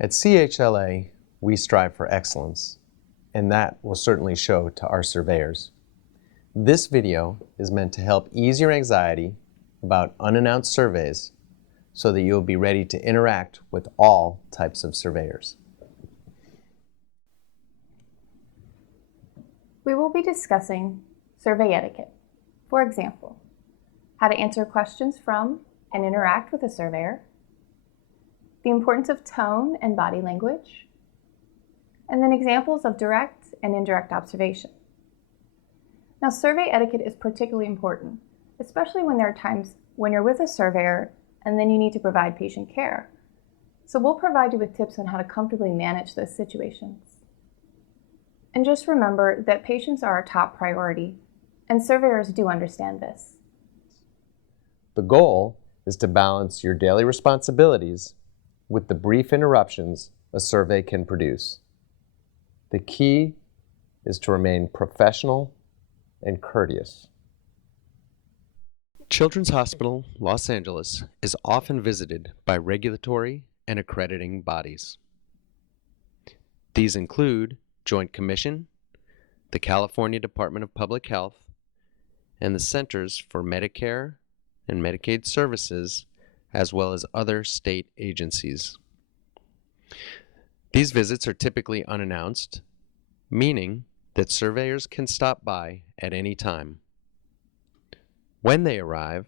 At CHLA, we strive for excellence, and that will certainly show to our surveyors. This video is meant to help ease your anxiety about unannounced surveys so that you'll be ready to interact with all types of surveyors. We will be discussing survey etiquette. For example, how to answer questions from and interact with a surveyor, the importance of tone and body language, and then examples of direct and indirect observation. Now, survey etiquette is particularly important, especially when there are times when you're with a surveyor and then you need to provide patient care. So we'll provide you with tips on how to comfortably manage those situations. And just remember that patients are our top priority, and surveyors do understand this. The goal is to balance your daily responsibilities with the brief interruptions a survey can produce. The key is to remain professional and courteous. Children's Hospital Los Angeles is often visited by regulatory and accrediting bodies. These include Joint Commission, the California Department of Public Health, and the Centers for Medicare and Medicaid Services, as well as other state agencies. These visits are typically unannounced, meaning that surveyors can stop by at any time. When they arrive,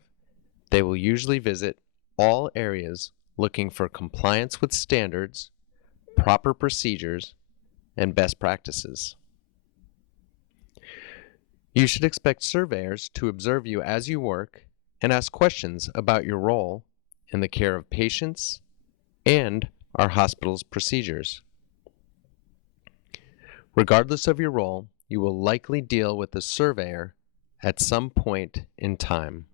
they will usually visit all areas looking for compliance with standards, proper procedures, and best practices. You should expect surveyors to observe you as you work and ask questions about your role in the care of patients and our hospital's procedures. Regardless of your role, you will likely deal with a surveyor at some point in time.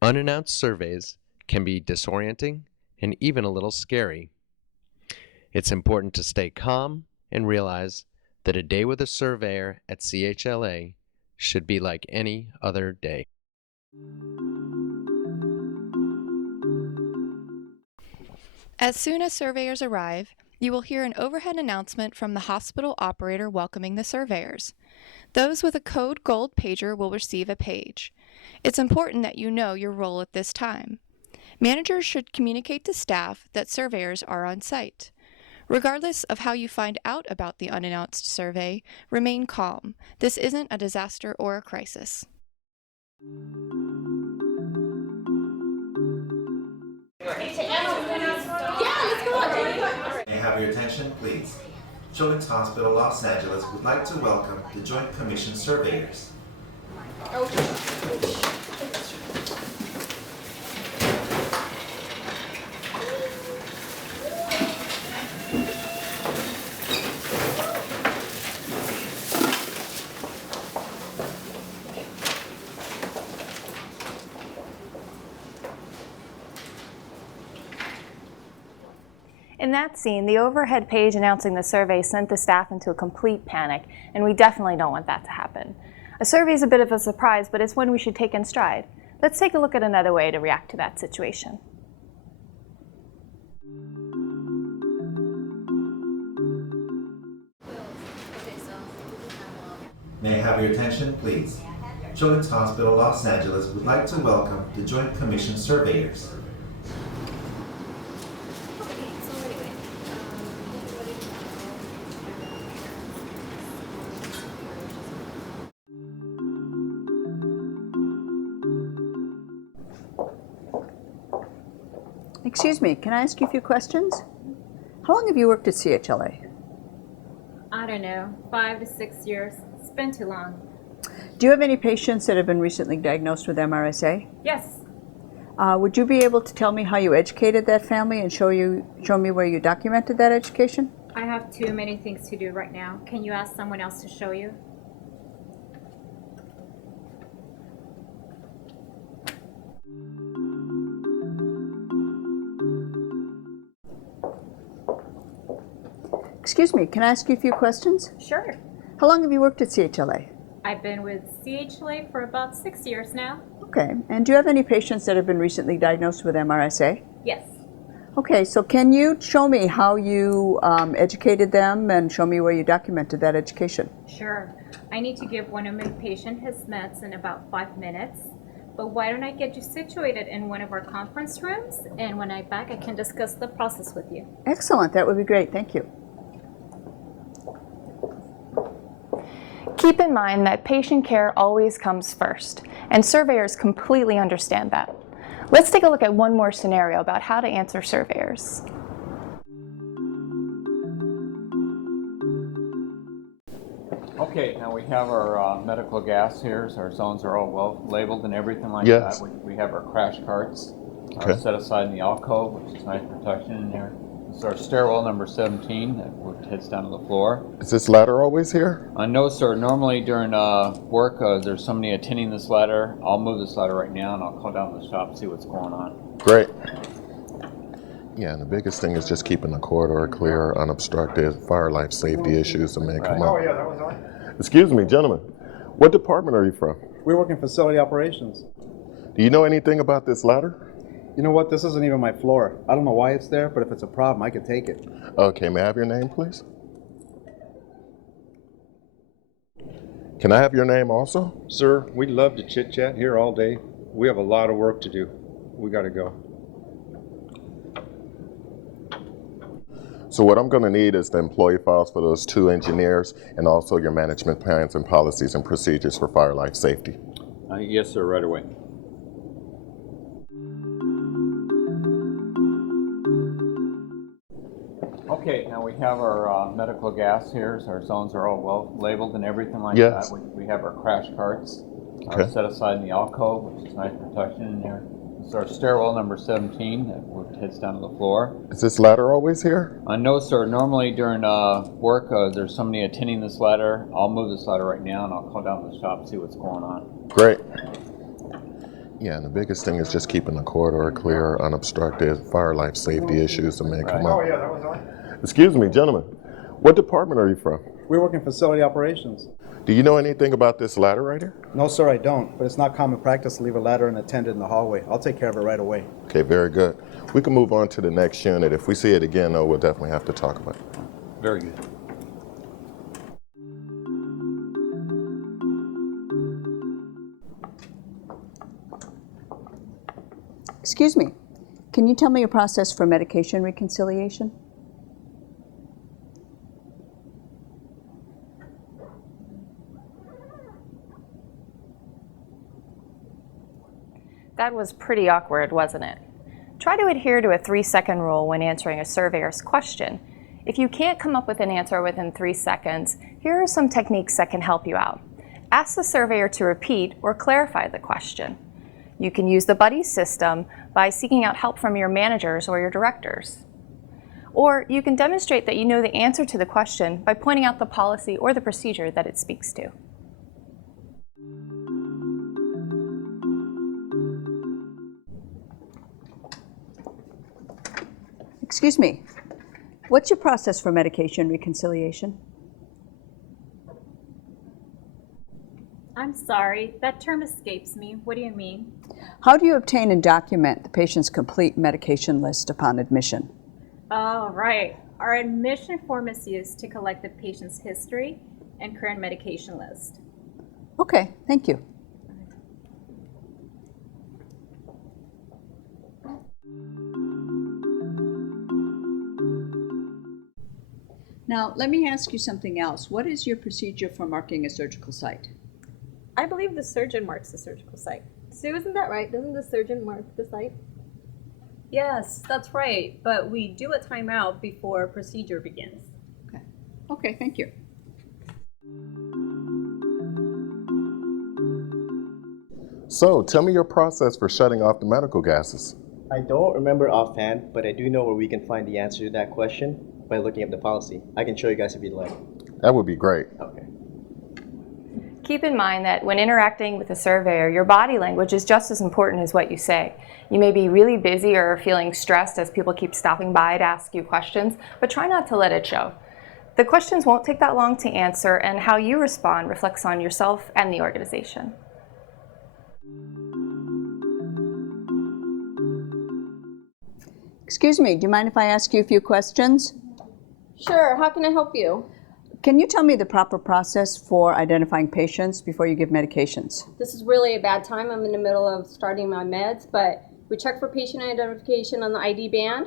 Unannounced surveys can be disorienting and even a little scary. It's important to stay calm and realize that a day with a surveyor at CHLA should be like any other day. As soon as surveyors arrive, you will hear an overhead announcement from the hospital operator welcoming the surveyors. Those with a code gold pager will receive a page. It's important that you know your role at this time. Managers should communicate to staff that surveyors are on site. Regardless of how you find out about the unannounced survey, remain calm. This isn't a disaster or a crisis. May I have your attention, please? Children's Hospital Los Angeles would like to welcome the Joint Commission surveyors. In that scene, the overhead page announcing the survey sent the staff into a complete panic, and we definitely don't want that to happen. A survey is a bit of a surprise, but it's one we should take in stride. Let's take a look at another way to react to that situation. May I have your attention, please? Children's Hospital Los Angeles would like to welcome the Joint Commission surveyors. Excuse me, can I ask you a few questions? How long have you worked at CHLA? I don't know, 5 to 6 years. It's been too long. Do you have any patients that have been recently diagnosed with MRSA? Yes. Would you be able to tell me how you educated that family and show me where you documented that education? I have too many things to do right now. Can you ask someone else to show you? Excuse me, can I ask you a few questions? Sure. How long have you worked at CHLA? I've been with CHLA for about 6 years now. Okay, and do you have any patients that have been recently diagnosed with MRSA? Yes. Okay, so can you show me how you educated them and show me where you documented that education? Sure. I need to give one of my patients his meds in about 5 minutes. But why don't I get you situated in one of our conference rooms, and when I'm back, I can discuss the process with you. Excellent, that would be great, thank you. Keep in mind that patient care always comes first, and surveyors completely understand that. Let's take a look at one more scenario about how to answer surveyors. Okay, now we have our medical gas here, so our zones are all well labeled and everything like Yes. that. We have our crash carts Okay. set aside in the alcove, which is nice protection in there. This is our stairwell number 17 that heads down to the floor. Is this ladder always here? No, sir. Normally during work, there's somebody attending this ladder. I'll move this ladder right now, and I'll call down to the shop and see what's going on. Great. Yeah, and the biggest thing is just keeping the corridor clear, unobstructed. Fire life safety issues that may come up. Oh, yeah, that was on. Excuse me, gentlemen. What department are you from? We work in facility operations. Do you know anything about this ladder? You know what? This isn't even my floor. I don't know why it's there, but if it's a problem, I can take it. Okay, may I have your name, please? Can I have your name also? Sir, we'd love to chit-chat here all day. We have a lot of work to do. We gotta go. So what I'm going to need is the employee files for those 2 engineers and also your management plans and policies and procedures for fire life safety. Yes, sir, right away. Okay, now we have our medical gas here, so our zones are all well labeled and everything like Yes. that. We have our crash carts set aside in the alcove, which is nice protection in there. This is our stairwell number 17 that heads down to the floor. Is this ladder always here? No, sir. Normally during work, there's somebody attending this ladder. I'll move this ladder right now, and I'll call down to the shop and see what's going on. Great. Yeah, and the biggest thing is just keeping the corridor clear, unobstructed. Fire life safety issues that may come up. Oh, yeah, that was on. Excuse me, gentlemen. What department are you from? We work in facility operations. Do you know anything about this ladder right here? No, sir, I don't. But it's not common practice to leave a ladder unattended in the hallway. I'll take care of it right away. Okay, very good. We can move on to the next unit. If we see it again, though, we'll definitely have to talk about it. Very good. Excuse me, can you tell me your process for medication reconciliation? That was pretty awkward, wasn't it? Try to adhere to a 3-second rule when answering a surveyor's question. If you can't come up with an answer within 3 seconds, here are some techniques that can help you out. Ask the surveyor to repeat or clarify the question. You can use the buddy system by seeking out help from your managers or your directors. Or you can demonstrate that you know the answer to the question by pointing out the policy or the procedure that it speaks to. Excuse me, what's your process for medication reconciliation? I'm sorry, that term escapes me. What do you mean? How do you obtain and document the patient's complete medication list upon admission? Oh, right. Our admission form is used to collect the patient's history and current medication list. Okay, thank you. Now, let me ask you something else. What is your procedure for marking a surgical site? I believe the surgeon marks the surgical site. Sue, isn't that right? Doesn't the surgeon mark the site? Yes, that's right. But we do a timeout before procedure begins. Okay. Okay, thank you. So, tell me your process for shutting off the medical gases. I don't remember offhand, but I do know where we can find the answer to that question by looking up the policy. I can show you guys if you'd like. That would be great. Okay. Keep in mind that when interacting with a surveyor, your body language is just as important as what you say. You may be really busy or feeling stressed as people keep stopping by to ask you questions, but try not to let it show. The questions won't take that long to answer, and how you respond reflects on yourself and the organization. Excuse me, do you mind if I ask you a few questions? Sure, how can I help you? Can you tell me the proper process for identifying patients before you give medications? This is really a bad time. I'm in the middle of starting my meds, but we check for patient identification on the ID band.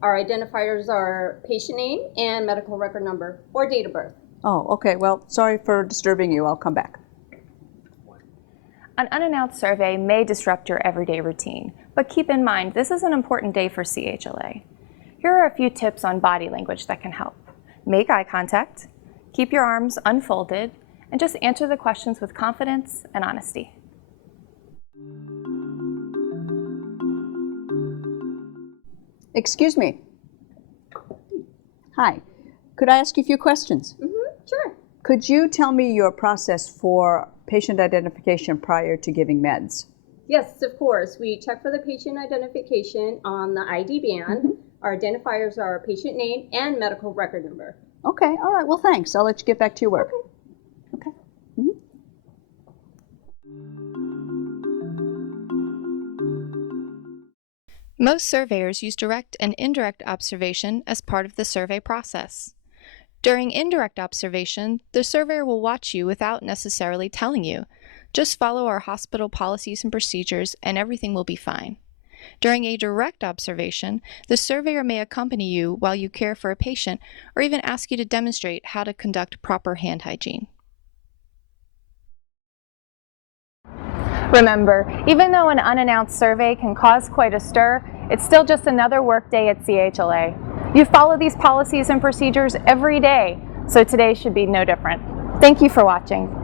Our identifiers are patient name and medical record number or date of birth. Oh, okay. Well, sorry for disturbing you. I'll come back. An unannounced survey may disrupt your everyday routine, but keep in mind this is an important day for CHLA. Here are a few tips on body language that can help. Make eye contact, keep your arms unfolded, and just answer the questions with confidence and honesty. Excuse me. Hi. Could I ask you a few questions? Sure. Could you tell me your process for patient identification prior to giving meds? Yes, of course. We check for the patient identification on the ID band. Our identifiers are patient name and medical record number. Okay, all right. Well, thanks. I'll let you get back to your work. Okay. Most surveyors use direct and indirect observation as part of the survey process. During indirect observation, the surveyor will watch you without necessarily telling you. Just follow our hospital policies and procedures and everything will be fine. During a direct observation, the surveyor may accompany you while you care for a patient or even ask you to demonstrate how to conduct proper hand hygiene. Remember, even though an unannounced survey can cause quite a stir, it's still just another workday at CHLA. You follow these policies and procedures every day, so today should be no different. Thank you for watching.